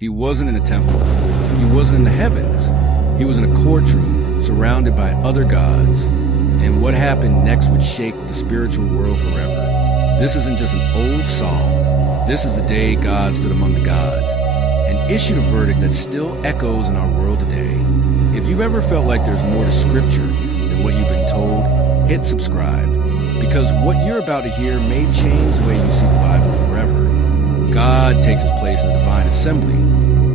He wasn't in a temple. He wasn't in the heavens. He was in a courtroom surrounded by other gods. And what happened next would shake the spiritual world forever. This isn't just an old psalm. This is the day God stood among the gods and issued a verdict that still echoes in our world today. If you've ever felt like there's more to Scripture than what you've been told, hit subscribe, because what you're about to hear may change the way you see the Bible forever. God takes his place in the divine assembly.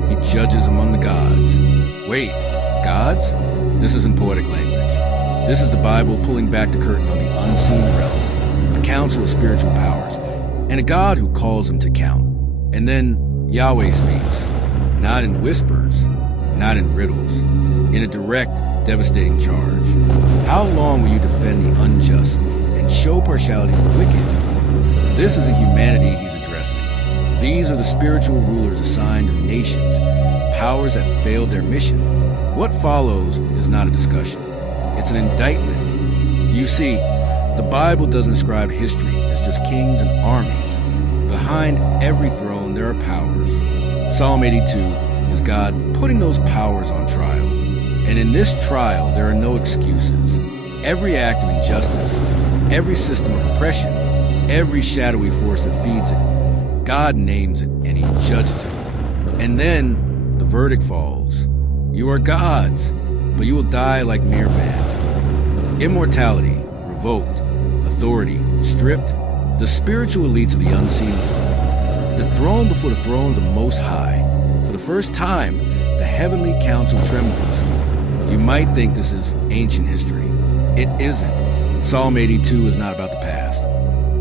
He judges among the gods. Wait, gods? This isn't poetic language. This is the Bible pulling back the curtain on the unseen realm, a council of spiritual powers, and a God who calls them to count. And then Yahweh speaks, not in whispers, not in riddles, in a direct, devastating charge. How long will you defend the unjust and show partiality to the wicked? This isn't humanity he's addressing. These are the spiritual rulers assigned to nations, powers that failed their mission. What follows is not a discussion. It's an indictment. You see, the Bible doesn't describe history as just kings and armies. Behind every throne, there are powers. Psalm 82 is God putting those powers on trial. And in this trial, there are no excuses. Every act of injustice, every system of oppression, every shadowy force that feeds it, God names it and he judges it. And then the verdict falls. You are gods, but you will die like mere men. Immortality, revoked, authority, stripped, the spiritual elites of the unseen world. The throne before the throne of the Most High. For the first time, the heavenly council trembles. You might think this is ancient history. It isn't. Psalm 82 is not about the past.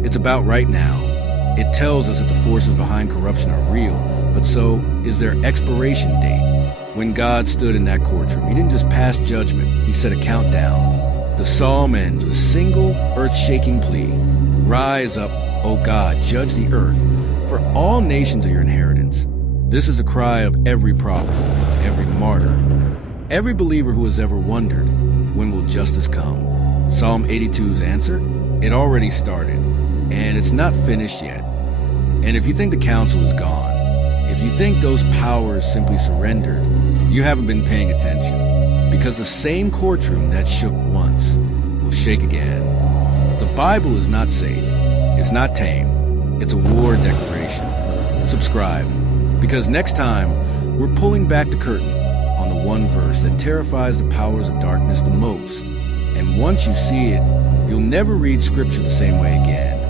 It's about right now. It tells us that the forces behind corruption are real, but so is their expiration date. When God stood in that courtroom, he didn't just pass judgment, he set a countdown. The psalm ends with a single earth-shaking plea. Rise up, O God, judge the earth, for all nations are your inheritance. This is the cry of every prophet, every martyr, every believer who has ever wondered, when will justice come? Psalm 82's answer? It already started, and it's not finished yet. And if you think the council is gone, if you think those powers simply surrendered, you haven't been paying attention, because the same courtroom that shook once will shake again. The Bible is not safe. It's not tame. It's a war declaration. Subscribe, because next time, we're pulling back the curtain on the one verse that terrifies the powers of darkness the most. And once you see it, you'll never read Scripture the same way again.